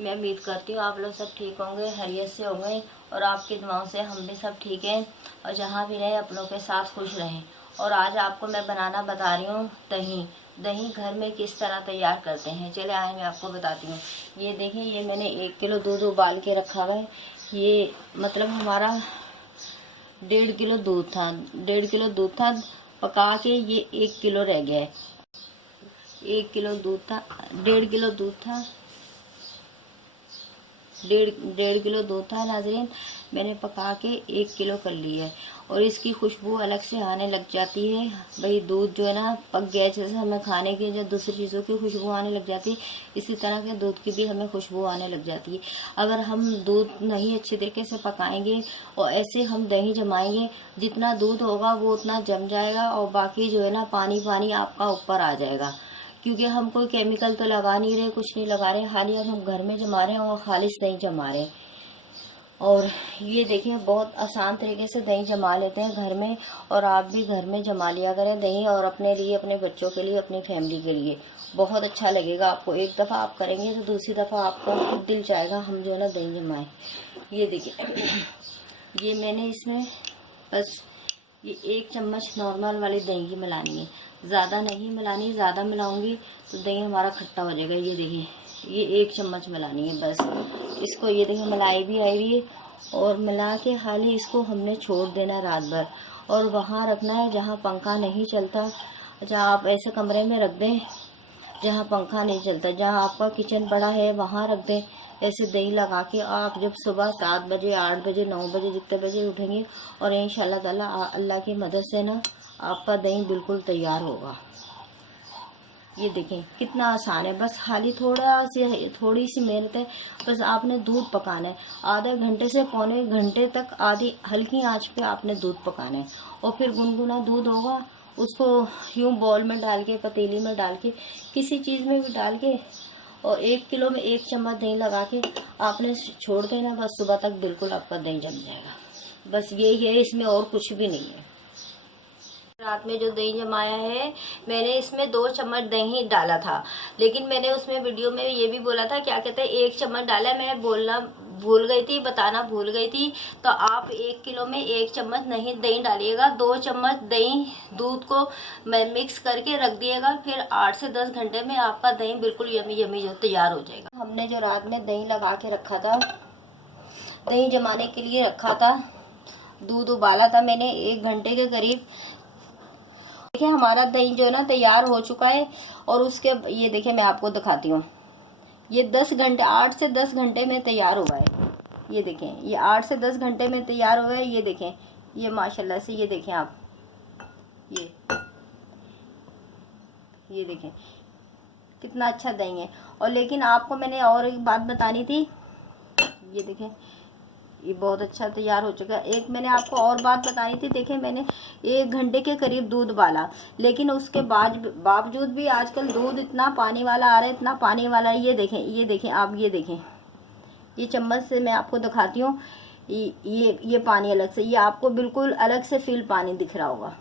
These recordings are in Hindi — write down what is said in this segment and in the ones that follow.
मैं उम्मीद करती हूँ आप लोग सब ठीक होंगे, खैरियत से होंगे और आपकी दुआओं से हम भी सब ठीक हैं और जहाँ भी रहें अपनों के साथ खुश रहें। और आज आपको मैं बनाना बता रही हूँ दही। दही घर में किस तरह तैयार करते हैं, चले आए मैं आपको बताती हूँ। ये देखें, ये मैंने 1 किलो दूध उबाल के रखा हुआ है। ये मतलब हमारा 1.5 किलो दूध था, 1.5 किलो दूध था, पका के ये 1 किलो रह गया है। 1 किलो दूध था, 1.5 किलो दूध था, डेढ़ किलो दूध था नाजरीन। मैंने पका के 1 किलो कर लिया है और इसकी खुशबू अलग से आने लग जाती है। भाई दूध जो है ना पक गया, जैसे हमें खाने की या दूसरी चीज़ों की खुशबू आने लग जाती है, इसी तरह के दूध की भी हमें खुशबू आने लग जाती है। अगर हम दूध नहीं अच्छे तरीके से पकाएंगे और ऐसे हम दही जमाएंगे, जितना दूध होगा वो उतना जम जाएगा और बाकी जो है ना पानी पानी आपका ऊपर आ जाएगा। क्योंकि हम कोई केमिकल तो लगा नहीं रहे, कुछ नहीं लगा रहे, खाली हम घर में जमा रहे हैं और खालिश दही जमा रहे हैं। और ये देखिए बहुत आसान तरीके से दही जमा लेते हैं घर में, और आप भी घर में जमा लिया करें दही, और अपने लिए, अपने बच्चों के लिए, अपनी फैमिली के लिए बहुत अच्छा लगेगा आपको। एक दफ़ा आप करेंगे तो दूसरी दफ़ा आपको खुद दिल चाहेगा हम जो है ना दही जमाएं। ये देखिए ये मैंने इसमें बस ये 1 चम्मच नॉर्मल वाली दही की मिलानी है, ज़्यादा नहीं मिलानी। ज़्यादा मिलाऊंगी तो दही हमारा खट्टा हो जाएगा। ये देखिए ये 1 चम्मच मिलानी है बस इसको। ये देखिए मलाई भी आई हुई है और मिला के खाली इसको हमने छोड़ देना है रात भर, और वहाँ रखना है जहाँ पंखा नहीं चलता। जहाँ आप ऐसे कमरे में रख दें जहाँ पंखा नहीं चलता, जहाँ आपका किचन बड़ा है वहाँ रख दें। ऐसे दही लगा के आप जब सुबह 7 बजे, 8 बजे, 9 बजे, जितने बजे उठेंगे, और इंशाल्लाह ताला अल्लाह की मदद से ना आपका दही बिल्कुल तैयार होगा। ये देखें कितना आसान है, बस खाली थोड़ी सी मेहनत है। बस आपने दूध पकाना है, आधे घंटे से पौने घंटे तक आधी हल्की आंच पे आपने दूध पकाना है। और फिर गुनगुना दूध होगा, उसको यूं बॉल में डाल के, पतीली में डाल के, किसी चीज़ में भी डाल के, और 1 किलो में 1 चम्मच दही लगा के आपने छोड़ देना। बस सुबह तक बिल्कुल आपका दही जम जाएगा। बस यही है, इसमें और कुछ भी नहीं है। रात में जो दही जमाया है मैंने इसमें 2 चम्मच दही डाला था, लेकिन मैंने उसमें वीडियो में ये भी बोला था, क्या कहते हैं 1 चम्मच डाला, मैं बोलना भूल गई थी, बताना भूल गई थी। तो आप 1 किलो में 1 चम्मच नहीं दही डालिएगा, 2 चम्मच दही दूध को मिक्स करके रख दिएगा। फिर 8 से 10 घंटे में आपका दही बिल्कुल यमी यमी जो तैयार हो जाएगा। हमने जो रात में दही लगा के रखा था, दही जमाने के लिए रखा था, दूध उबाला था मैंने 1 घंटे के करीब। देखिए हमारा दही जो है ना तैयार हो चुका है। और उसके ये देखिए मैं आपको दिखाती हूँ, ये 10 घंटे, 8 से 10 घंटे में तैयार हुआ है। ये देखें ये 8 से 10 घंटे में तैयार हुआ है। ये देखें ये माशाल्लाह से, ये देखें आप, ये देखें कितना अच्छा दही है। और लेकिन आपको मैंने और एक बात बतानी थी, ये देखें ये बहुत अच्छा तैयार हो चुका है। एक मैंने आपको और बात बतानी थी, देखें मैंने 1 घंटे के करीब दूध उबाला, लेकिन उसके बावजूद भी आजकल दूध इतना पानी वाला आ रहा है, इतना पानी वाला है। ये देखें आप, ये देखें, ये चम्मच से मैं आपको दिखाती हूँ, ये पानी अलग से, ये आपको बिल्कुल अलग से फील पानी दिख रहा होगा।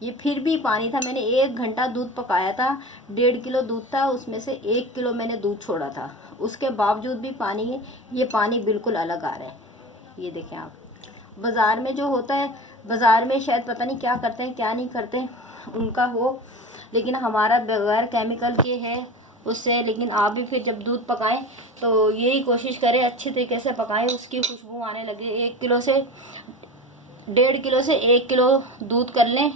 ये फिर भी पानी था, मैंने 1 घंटा दूध पकाया था, 1.5 किलो दूध था, उसमें से 1 किलो मैंने दूध छोड़ा था, उसके बावजूद भी पानी है। ये पानी बिल्कुल अलग आ रहा है। ये देखें आप, बाज़ार में जो होता है, बाज़ार में शायद पता नहीं क्या करते हैं क्या नहीं करते उनका हो, लेकिन हमारा बगैर केमिकल के है उससे। लेकिन आप भी फिर जब दूध पकाएं तो यही कोशिश करें अच्छे तरीके से पकाएं, उसकी खुशबू आने लगे। 1 किलो से 1.5 किलो से 1 किलो दूध कर लें।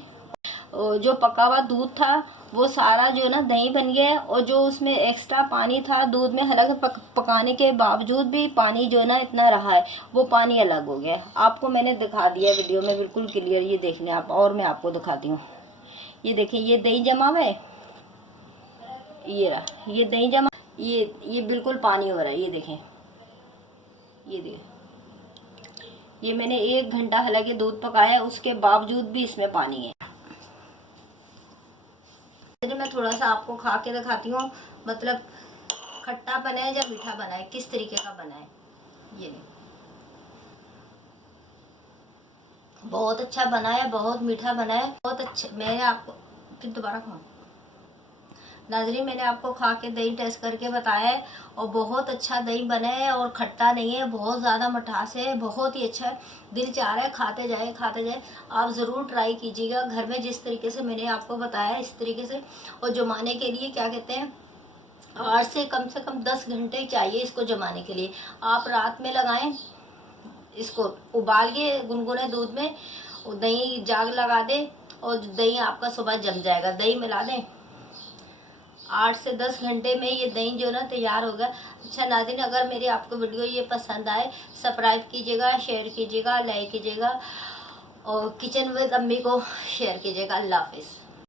जो पका हुआ दूध था वो सारा जो है ना दही बन गया है, और जो उसमें एक्स्ट्रा पानी था दूध में, हालांकि पकाने के बावजूद भी पानी जो है ना इतना रहा है, वो पानी अलग हो गया। आपको मैंने दिखा दिया वीडियो में बिल्कुल क्लियर, ये देख लें आप। और मैं आपको दिखाती हूँ, ये देखिए ये दही जमा हुआ है, ये रहा ये दही जमा, ये बिल्कुल पानी हो रहा है। ये देखें ये देखें, ये मैंने 1 घंटा हालांकि दूध पकाया, उसके बावजूद भी इसमें पानी है। मैं थोड़ा सा आपको खा के दिखाती हूँ, मतलब खट्टा बना है या मीठा बना है, किस तरीके का बना है। ये बहुत अच्छा बना है, बहुत मीठा बना है, बहुत अच्छा। मैं आपको फिर दोबारा खाऊँ, नाजरीन, मैंने आपको खा के दही टेस्ट करके बताया है और बहुत अच्छा दही बना है और खट्टा नहीं है, बहुत ज़्यादा मिठास है, बहुत ही अच्छा है। दिल चाह रहा है खाते जाए खाते जाए। आप ज़रूर ट्राई कीजिएगा घर में जिस तरीके से मैंने आपको बताया इस तरीके से। और जमाने के लिए क्या कहते हैं, 8 से कम 10 घंटे चाहिए इसको जमाने के लिए। आप रात में लगाएं, इसको उबाल के गुनगुने दूध में और दही जाग लगा दें और दही आपका सुबह जम जाएगा। दही मिला दें, 8 से 10 घंटे में ये दही जो ना तैयार होगा। अच्छा नाज़रीन, अगर मेरी आपको वीडियो ये पसंद आए, सब्सक्राइब कीजिएगा, शेयर कीजिएगा, लाइक कीजिएगा और किचन विद अम्मी को शेयर कीजिएगा। अल्लाह हाफिज़।